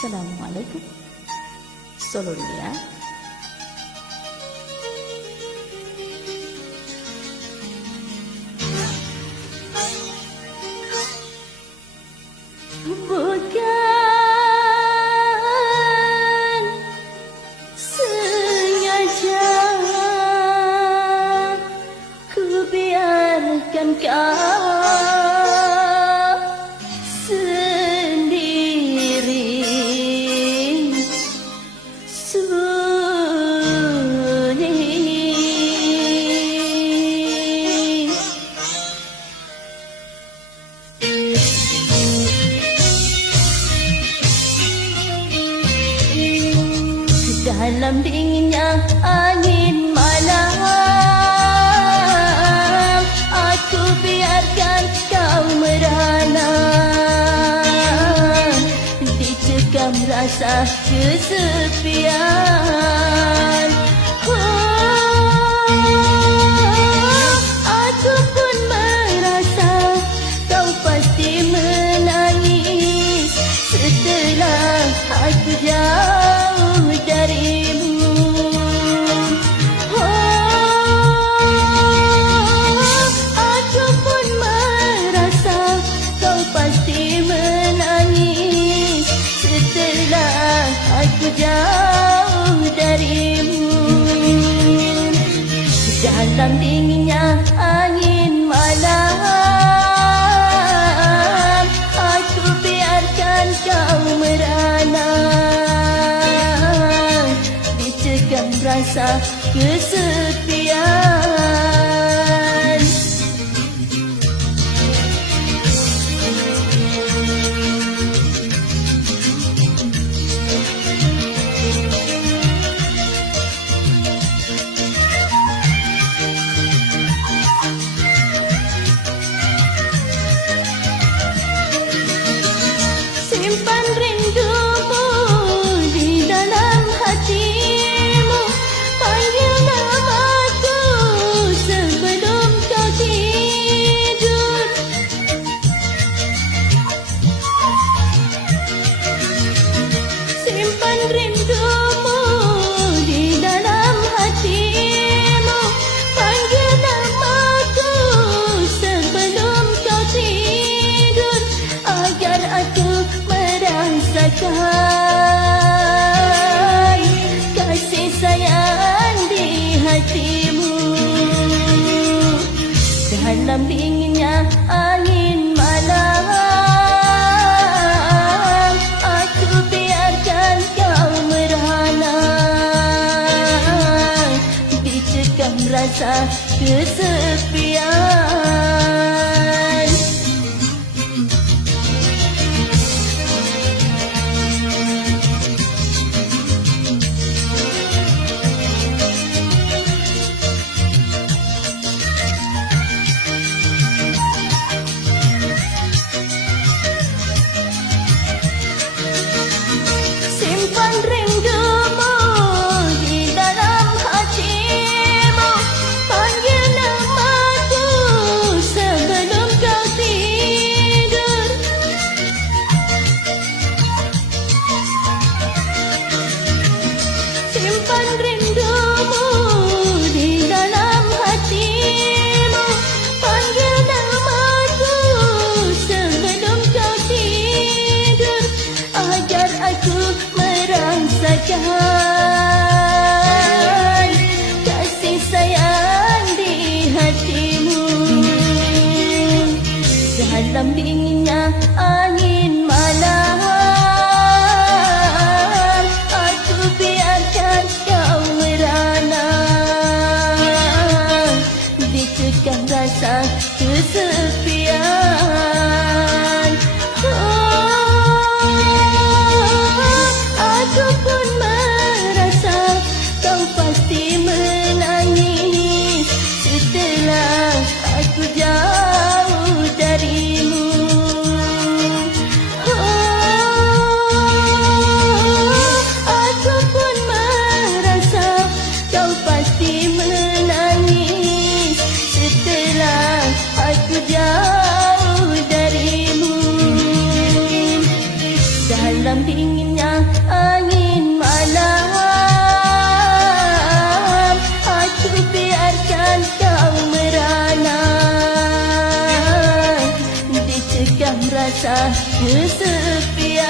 Assalamualaikum. Solo dulu ya. Bukan sengaja ku biarkan kau sendiri sunyi. Dalam dinginnya angin malam, aku biarkan kau merana, dicekam rasa kesepian. Aku pun merasa kau pasti menangis setelah aku jauh darimu. Aku pun merasa kau pasti menangis setelah aku jauh darimu. Dalam dinginnya angin malam, aku biarkan kau merana, dicekam rasa kesepian. Simpan rindumu di dalam hatimu, panggil namaku sebelum kau tidur. Simpan rindumu di dalam hatimu, panggil namaku sebelum kau tidur, agar aku merasakan kasih sayang di hatimu. Dalam dinginnya angin malam, aku biarkan kau merana, dicekam rasa kesepian. Simpan rindumu di dalam hatimu, panggil namaku sebelum kau tidur. Simpan rindumu di dalam hatimu, panggil namaku sebelum kau tidur, agar aku merasakan kasih sayang di hatimu. Dalam dinginnya angin malam, aku biarkan kau merana, dicekam rasa kesepian. Aku pun merasa kau pasti menangis setelah aku jauh darimu. Aku pun merasa kau pasti menangis setelah aku jauh darimu. Dalam dinginnya rasa kesepian.